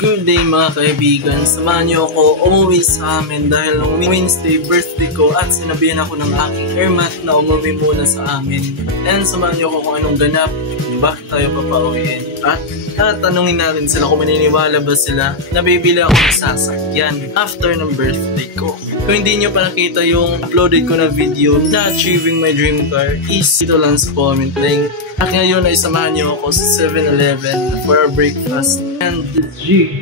Good day mga kaibigan, samahan niyo ako umuwi sa amin dahil nung Wednesday birthday ko at sinabihan ako ng aking airmat na umuwi muna sa amin. And samahan niyo ako kung anong ganap, bakit tayo papauwiin. At tatanungin natin sila kung maniniwala ba sila na bibili ako ng sasakyan after ng birthday ko. Kung hindi nyo pa nakita yung uploaded ko na video na achieving my dream car, is dito lang sa comment link. At ngayon ay samahan nyo ako sa 7-Eleven for a breakfast. And it's G.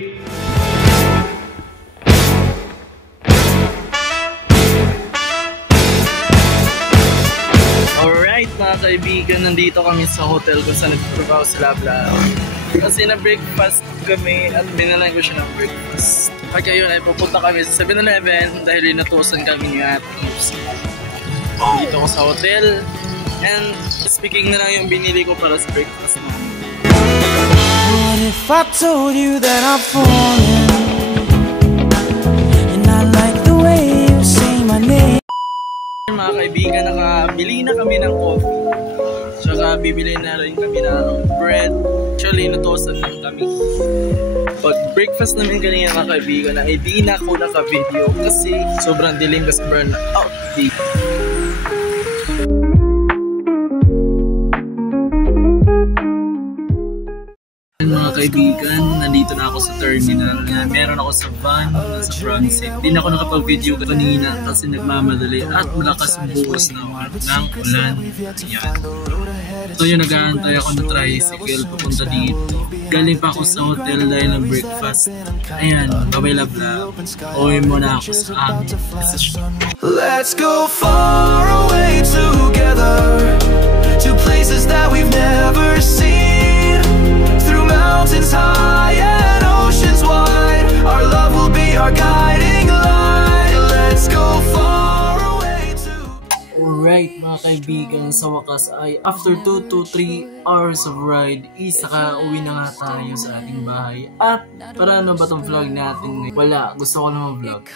Alright mga kaibigan, nandito kami sa hotel kung saan nagtatrabaho sa Labla. Kasi na-breakfast kami at binalan ko siya ng breakfast. At ngayon ay pupunta kami sa 7-Eleven dahil inutusan kami ni Ate. Dito ko sa hotel. And speaking na lang yung binili ko para sa breakfast mo. What if I told you that I'm falling and I like the way you say my name? Mga kaibigan, nakabili na kami ng coffee. Tsaka bibili na rin kami ng bread. Actually, natusan lang kami. Pag breakfast namin kanina mga kaibigan, na hindi na ako naka-video kasi sobrang dilim kasi burn out. Mga kaibigan, nandito na ako sa terminal. Meron ako sa van, sa front seat. Hindi na ako nakapag-video kanina kasi nagmamadali at malakas ang buhos ng ulan. Yan. So yun, nag-aantay ako ng tricycle papunta dito. Galing pa ako sa hotel dahil ng breakfast. Ayan, bye-bye Labla. Uwi muna ako sa amin. Let's go far away together to places that we've never seen. Mountains high and oceans wide, our love will be our guiding light. Let's go far away to... Alright mga kaibigan, sa wakas ay after 2 to 3 hours of ride, isaka-uwi na nga tayo sa ating bahay. At para ano ba itong vlog natin? Wala, gusto ko naman vlog.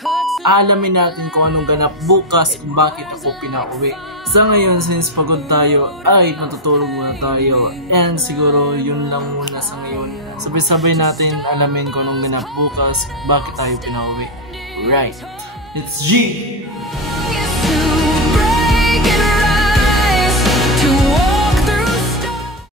Alamin natin kung anong ganap bukas kung bakit ako pinauwi. Sa ngayon, since pagod tayo, ay natutulog muna tayo. And siguro yun lang muna sa ngayon. Sabay-sabay natin alamin kung anong ganap bukas, bakit tayo pinauwi. Right, it's G!